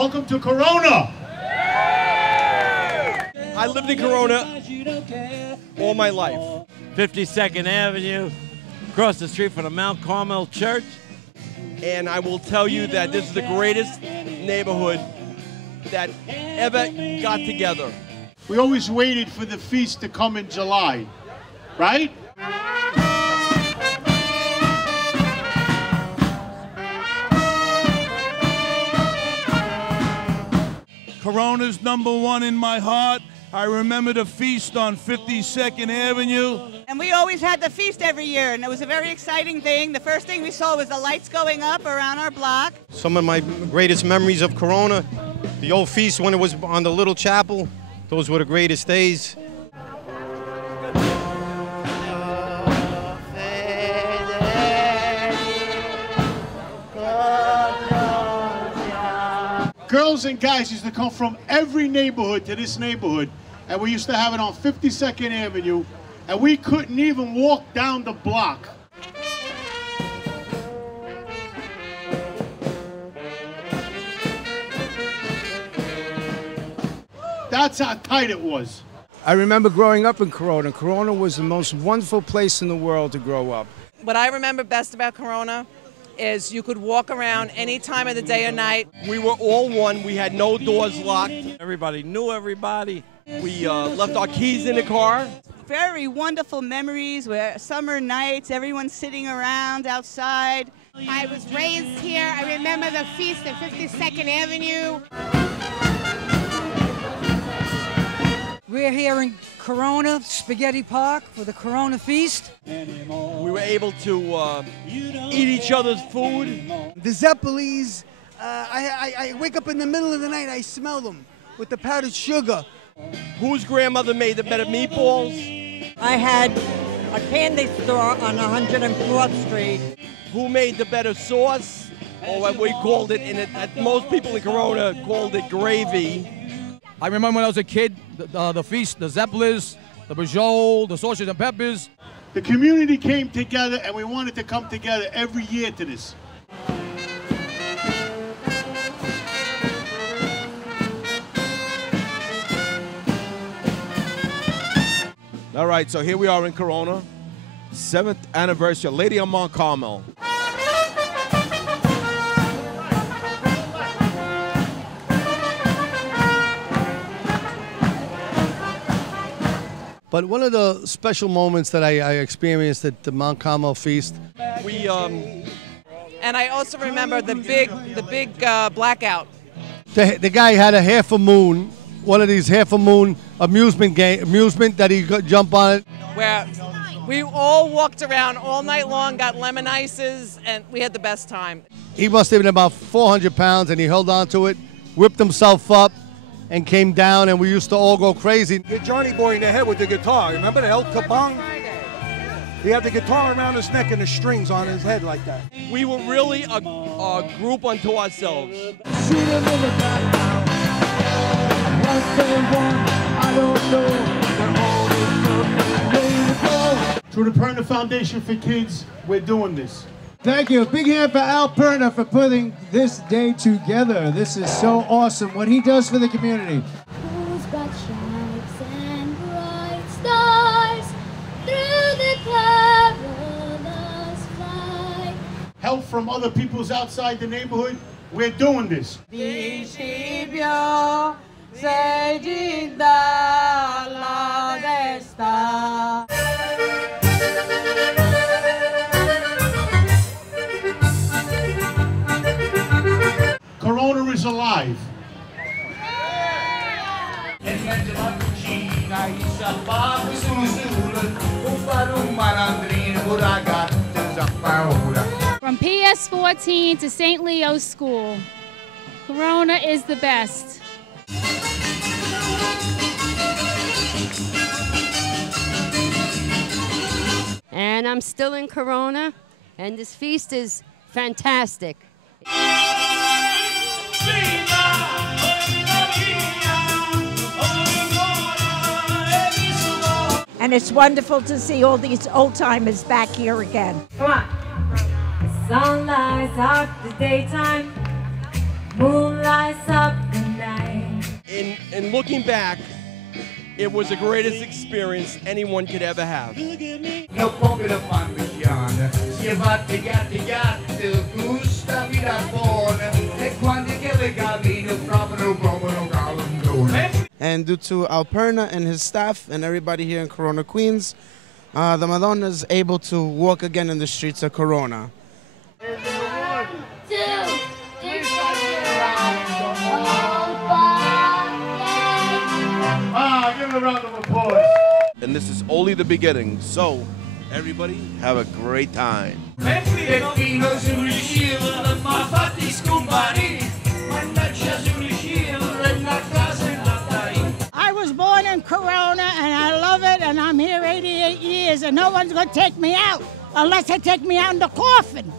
Welcome to Corona. I lived in Corona all my life. 52nd Avenue, across the street from the Mount Carmel Church. And I will tell you that this is the greatest neighborhood that ever got together. We always waited for the feast to come in July, right? Corona's #1 in my heart. I remember the feast on 52nd Avenue. And we always had the feast every year, and it was a very exciting thing. The first thing we saw was the lights going up around our block. Some of my greatest memories of Corona, the old feast when it was on the little chapel, those were the greatest days. Girls and guys used to come from every neighborhood to this neighborhood, and we used to have it on 52nd Avenue, and we couldn't even walk down the block. That's how tight it was. I remember growing up in Corona. Corona was the most wonderful place in the world to grow up. What I remember best about Corona is you could walk around any time of the day or night. We were all one. We had no doors locked. Everybody knew everybody. We left our keys in the car. Very wonderful memories where summer nights, everyone's sitting around outside. I was raised here. I remember the feast at 52nd Avenue. We're here in Corona, Spaghetti Park, for the Corona Feast. We were able to eat each other's food. The Zeppelis, I wake up in the middle of the night, I smell them with the powdered sugar. Whose grandmother made the better meatballs? I had a candy store on 104th Street. Who made the better sauce? Or what we called it, most people in Corona called it gravy. I remember when I was a kid, the feast, the Zeppelis, the Bajol, the sausage and peppers. The community came together, and we wanted to come together every year to this. All right, so here we are in Corona, 7th anniversary, Lady on Mount Carmel. But one of the special moments that I experienced at the Mount Carmel Feast. And I also remember the big blackout. The guy had a half a moon, one of these half a moon amusement that he could jump on it. Where we all walked around all night long, got lemon ices, and we had the best time. He must have been about 400 pounds, and he held on to it, whipped himself up, and came down, and we used to all go crazy. Hit Johnny Boy in the head with the guitar. Remember the El Capone? He had the guitar around his neck and the strings on his head like that. We were really a group unto ourselves. Through the Perna Foundation for Kids, we're doing this. Thank you. Big hand for Al Perna for putting this day together. This is so awesome. What he does for the community. Who's got stripes and bright stars through the perilous flight? Help from other people's outside the neighborhood, we're doing this. Corona is alive. From PS14 to St. Leo's School, Corona is the best. And I'm still in Corona, and this feast is fantastic. And it's wonderful to see all these old-timers back here again. Come on. The sun lights up the daytime. Moon lights up the night. In looking back, it was the greatest experience anyone could ever have. No poco da parmigiana, si va gatto, gusta vida buona, e quando che le gallino proprio gallandone. And due to Alperna and his staff and everybody here in Corona, Queens, the Madonna is able to walk again in the streets of Corona. Give him a round of applause. And this is only the beginning. So, everybody, have a great time. I was born in Corona, and I love it, and I'm here 88 years, and no one's going to take me out unless they take me out in the coffin.